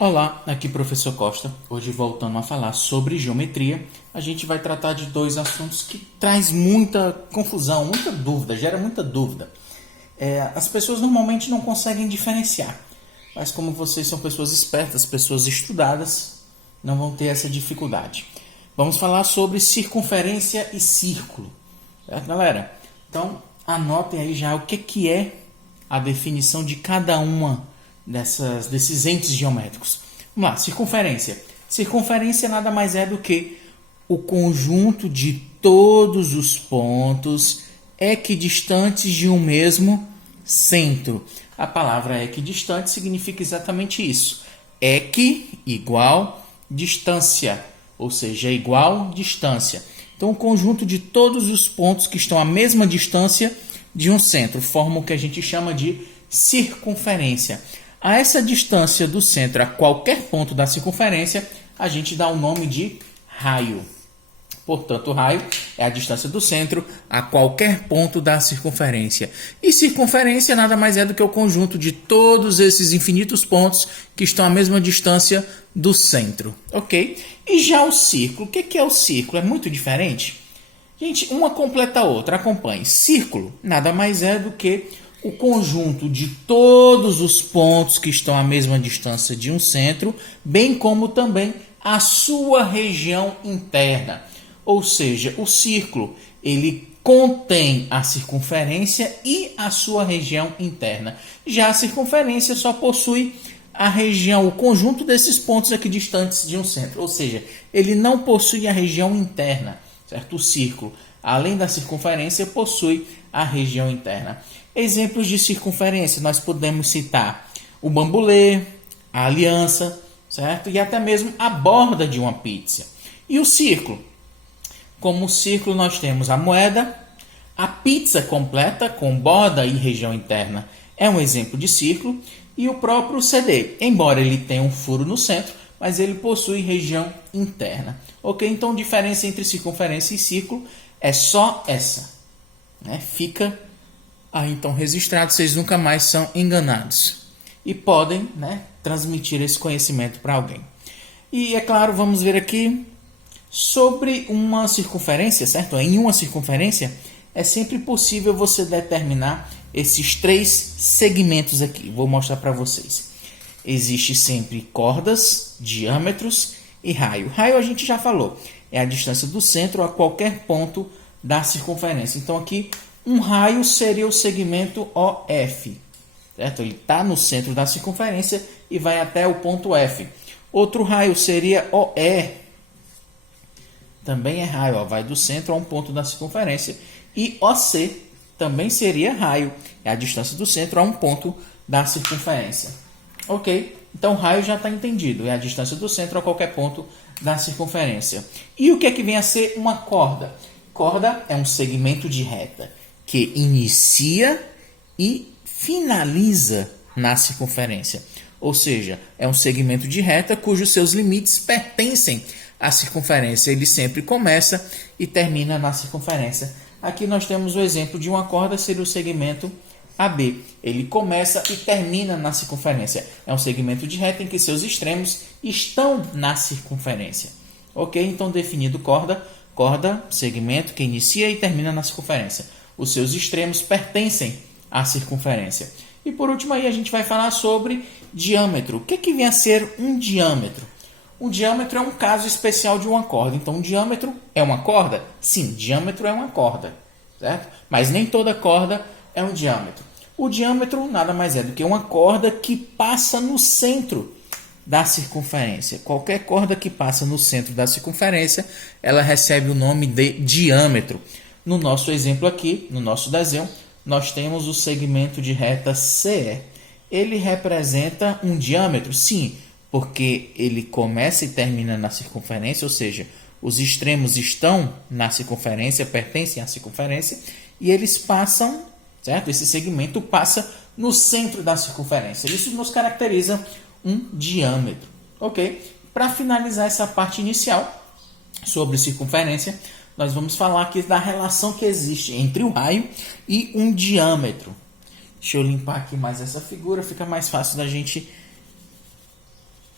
Olá, aqui professor Costa. Hoje voltando a falar sobre geometria, a gente vai tratar de dois assuntos que traz muita confusão, muita dúvida, gera muita dúvida. As pessoas normalmente não conseguem diferenciar, mas como vocês são pessoas espertas, pessoas estudadas, não vão ter essa dificuldade. Vamos falar sobre circunferência e círculo, certo, galera? Então, anotem aí já o que é a definição de cada uma desses entes geométricos. Vamos lá, circunferência. Circunferência nada mais é do que o conjunto de todos os pontos equidistantes de um mesmo centro. A palavra equidistante significa exatamente isso. Equi igual distância, ou seja, igual distância. Então, o conjunto de todos os pontos que estão à mesma distância de um centro formam o que a gente chama de circunferência. A essa distância do centro a qualquer ponto da circunferência, a gente dá o nome de raio. Portanto, o raio é a distância do centro a qualquer ponto da circunferência. E circunferência nada mais é do que o conjunto de todos esses infinitos pontos que estão à mesma distância do centro. Ok? E já o círculo. O que é o círculo? É muito diferente? Gente, uma completa a outra. Acompanhe. Círculo nada mais é do que o conjunto de todos os pontos que estão à mesma distância de um centro, bem como também a sua região interna. Ou seja, o círculo, ele contém a circunferência e a sua região interna. Já a circunferência só possui a região, o conjunto desses pontos equidistantes de um centro. Ou seja, ele não possui a região interna, certo? O círculo, além da circunferência, possui a região interna. Exemplos de circunferência, nós podemos citar o bambolê, a aliança, certo? E até mesmo a borda de uma pizza. E o círculo? Como círculo, nós temos a moeda, a pizza completa com borda e região interna é um exemplo de círculo, e o próprio CD, embora ele tenha um furo no centro, mas ele possui região interna. Ok? Então, a diferença entre circunferência e círculo é só essa, né? Fica aí então registrado, vocês nunca mais são enganados e podem, né, transmitir esse conhecimento para alguém. E é claro, vamos ver aqui sobre uma circunferência, certo? Em uma circunferência é sempre possível você determinar esses três segmentos aqui. Vou mostrar para vocês. Existe sempre cordas, diâmetros e raio. Raio a gente já falou, é a distância do centro a qualquer ponto da circunferência. Então aqui um raio seria o segmento OF, certo? Ele está no centro da circunferência e vai até o ponto F. Outro raio seria OE, também é raio, ó, vai do centro a um ponto da circunferência. E OC também seria raio, é a distância do centro a um ponto da circunferência. Ok? Então, raio já está entendido, é a distância do centro a qualquer ponto da circunferência. E o que é que vem a ser uma corda? Corda é um segmento de reta que inicia e finaliza na circunferência. Ou seja, é um segmento de reta cujos seus limites pertencem à circunferência. Ele sempre começa e termina na circunferência. Aqui nós temos o exemplo de uma corda, seria o segmento AB. Ele começa e termina na circunferência. É um segmento de reta em que seus extremos estão na circunferência. Ok? Então, definido corda, segmento que inicia e termina na circunferência. Os seus extremos pertencem à circunferência. E por último aí a gente vai falar sobre diâmetro. O que vem a ser um diâmetro? Um diâmetro é um caso especial de uma corda. Então, um diâmetro é uma corda? Sim, diâmetro é uma corda, certo? Mas nem toda corda é um diâmetro. O diâmetro nada mais é do que uma corda que passa no centro da circunferência. Qualquer corda que passa no centro da circunferência, ela recebe o nome de diâmetro. No nosso exemplo aqui, no nosso desenho, nós temos o segmento de reta CE. Ele representa um diâmetro? Sim, porque ele começa e termina na circunferência, ou seja, os extremos estão na circunferência, pertencem à circunferência, e eles passam, certo? Esse segmento passa no centro da circunferência. Isso nos caracteriza um diâmetro, ok? Para finalizar essa parte inicial sobre circunferência, nós vamos falar aqui da relação que existe entre o raio e um diâmetro. Deixa eu limpar aqui mais essa figura, fica mais fácil da gente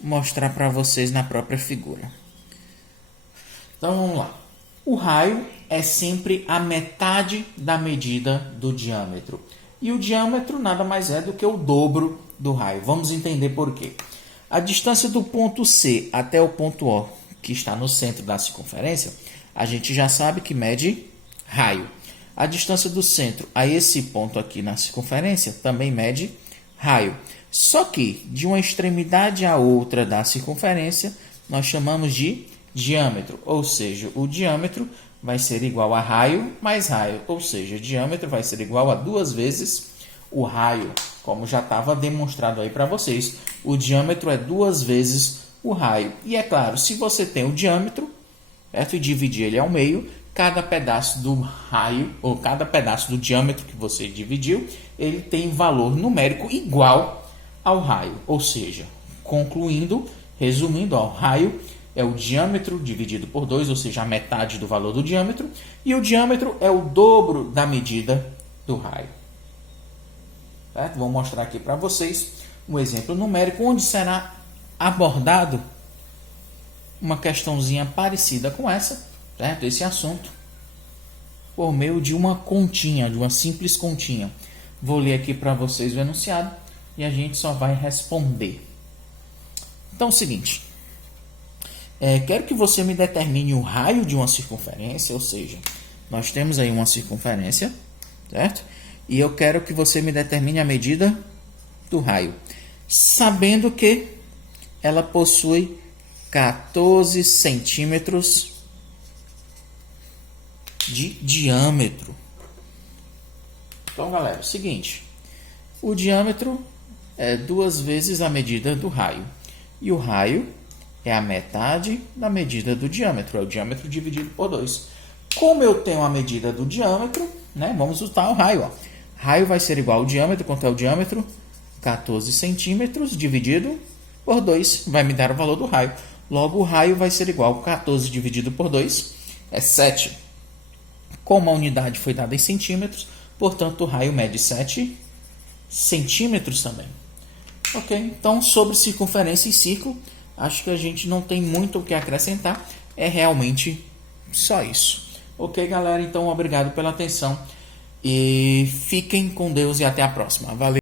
mostrar para vocês na própria figura. Então vamos lá. O raio é sempre a metade da medida do diâmetro. E o diâmetro nada mais é do que o dobro do raio. Vamos entender por quê. A distância do ponto C até o ponto O, que está no centro da circunferência, a gente já sabe que mede raio. A distância do centro a esse ponto aqui na circunferência também mede raio. Só que de uma extremidade à outra da circunferência, nós chamamos de diâmetro. Ou seja, o diâmetro vai ser igual a raio mais raio. Ou seja, o diâmetro vai ser igual a 2 vezes o raio. Como já estava demonstrado aí para vocês, o diâmetro é 2 vezes o raio. E é claro, se você tem o diâmetro, certo? E dividir ele ao meio, cada pedaço do raio, ou cada pedaço do diâmetro que você dividiu, ele tem valor numérico igual ao raio. Ou seja, concluindo, resumindo, o raio é o diâmetro dividido por 2, ou seja, a metade do valor do diâmetro, e o diâmetro é o dobro da medida do raio. Certo? Vou mostrar aqui para vocês um exemplo numérico onde será abordado uma questãozinha parecida com essa, certo? Esse assunto, por meio de uma continha, de uma simples continha. Vou ler aqui para vocês o enunciado e a gente só vai responder. Então é o seguinte, quero que você me determine o raio de uma circunferência, ou seja, nós temos aí uma circunferência, certo? E eu quero que você me determine a medida do raio, sabendo que ela possui 14 centímetros de diâmetro. Então, galera, é o seguinte, o diâmetro é 2 vezes a medida do raio, e o raio é a metade da medida do diâmetro, é o diâmetro dividido por 2. Como eu tenho a medida do diâmetro, né, vamos usar o raio, ó. Raio vai ser igual ao diâmetro. Quanto é o diâmetro? 14 centímetros dividido por 2 vai me dar o valor do raio. Logo, o raio vai ser igual a 14 dividido por 2 é 7. Como a unidade foi dada em centímetros, portanto, o raio mede 7 centímetros também. Ok? Então, sobre circunferência e círculo, acho que a gente não tem muito o que acrescentar. É realmente só isso. Ok, galera? Então, obrigado pela atenção. E fiquem com Deus e até a próxima. Valeu!